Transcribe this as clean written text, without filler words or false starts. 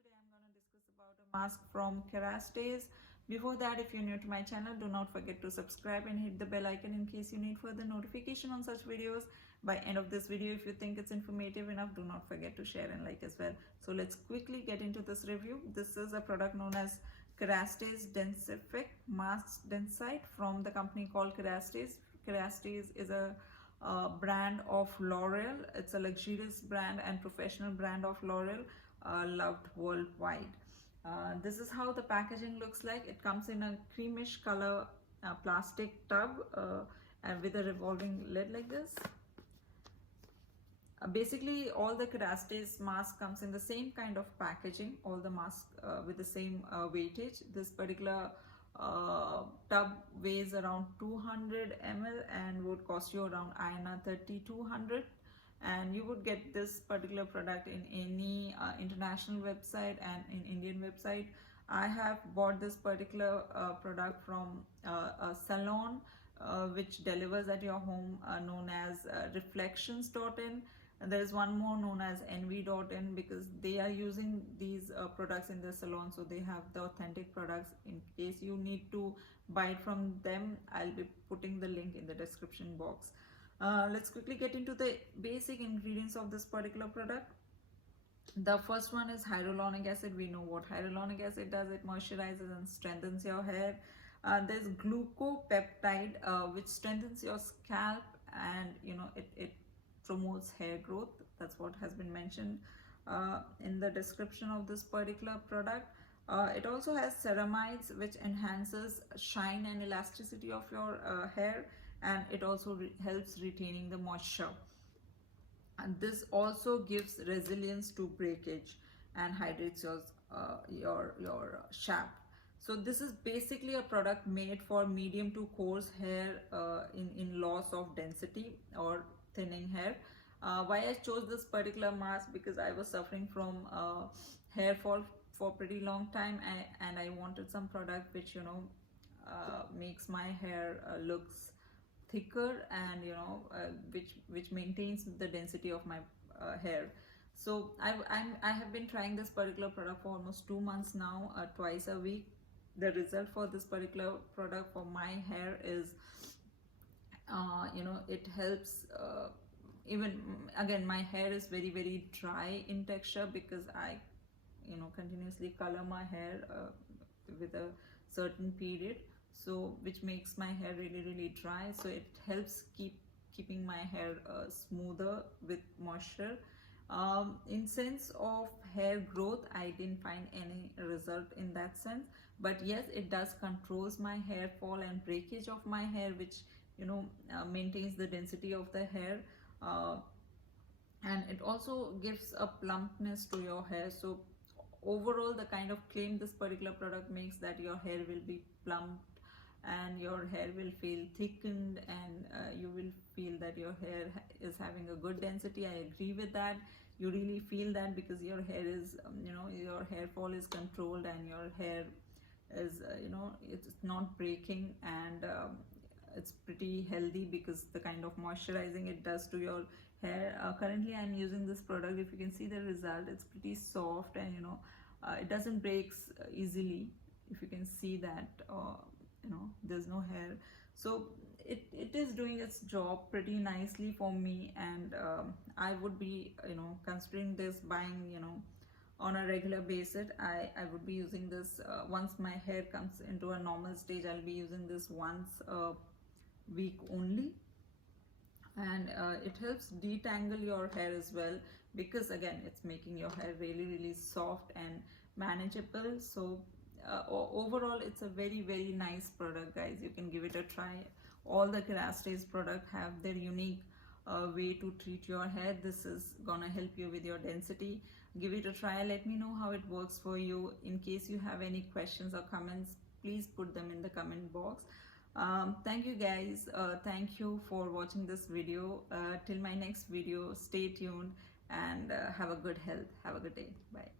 Today I'm going to discuss about a mask from Kerastase. Before that, if you're new to my channel, do not forget to subscribe and hit the bell icon in case you need further notification on such videos. By end of this video, if you think it's informative enough, do not forget to share and like as well. So let's quickly get into this review. This is a product known as Kerastase Densific Mask Densite from the company called Kerastase. Kerastase is a brand of L'Oreal. It's a luxurious brand and professional brand of L'Oreal, loved worldwide. This is how the packaging looks like. It comes in a creamish color plastic tub and with a revolving lid like this. Basically, all the Kerastase mask comes in the same kind of packaging, all the masks with the same weightage. This particular tub weighs around 200 ml and would cost you around INR 3200, and you would get this particular product in any international website and in Indian website. I have bought this particular product from a salon which delivers at your home, known as reflections.in. And there is one more known as envy.in, because they are using these products in their salon, so they have the authentic products. In case you need to buy it from them, I'll be putting the link in the description box. Let's quickly get into the basic ingredients of this particular product. The first one is hyaluronic acid. We know what hyaluronic acid does. It moisturizes and strengthens your hair. There's glucopeptide, which strengthens your scalp, and it promotes hair growth. That's what has been mentioned in the description of this particular product. It also has ceramides, which enhances shine and elasticity of your hair, and it also helps retaining the moisture. And this also gives resilience to breakage and hydrates your shaft. So this is basically a product made for medium to coarse hair in loss of density or thinning hair. Why I chose this particular mask? Because I was suffering from hair fall for pretty long time, and I wanted some product which makes my hair looks thicker, and which maintains the density of my hair. So I have been trying this particular product for almost 2 months now, twice a week. The result for this particular product for my hair is it helps. Even again, my hair is very dry in texture, because I continuously color my hair with a certain period, so which makes my hair really dry. So it helps keeping my hair smoother with moisture. In sense of hair growth, I didn't find any result in that sense, but yes, it does controls my hair fall and breakage of my hair, which maintains the density of the hair, and it also gives a plumpness to your hair. So overall, the kind of claim this particular product makes, that your hair will be plumped and your hair will feel thickened, and you will feel that your hair is having a good density. I agree with that. You really feel that, because your hair is your hair fall is controlled, and your hair is it's not breaking, and it's pretty healthy, because the kind of moisturizing it does to your hair. Currently I'm using this product. If you can see the result, it's pretty soft, and it doesn't breaks easily. If you can see that, there's no hair. So it is doing its job pretty nicely for me, and I would be considering this, buying on a regular basis. I would be using this once my hair comes into a normal stage. I'll be using this once a week only, and it helps detangle your hair as well, because again, it's making your hair really soft and manageable. So overall, it's a very nice product, guys. You can give it a try. All the Kerastase product have their unique way to treat your hair. This is gonna help you with your density. Give it a try. Let me know how it works for you. In case you have any questions or comments, please put them in the comment box. Thank you, guys. Thank you for watching this video. Till my next video, stay tuned, and have a good health. Have a good day. Bye.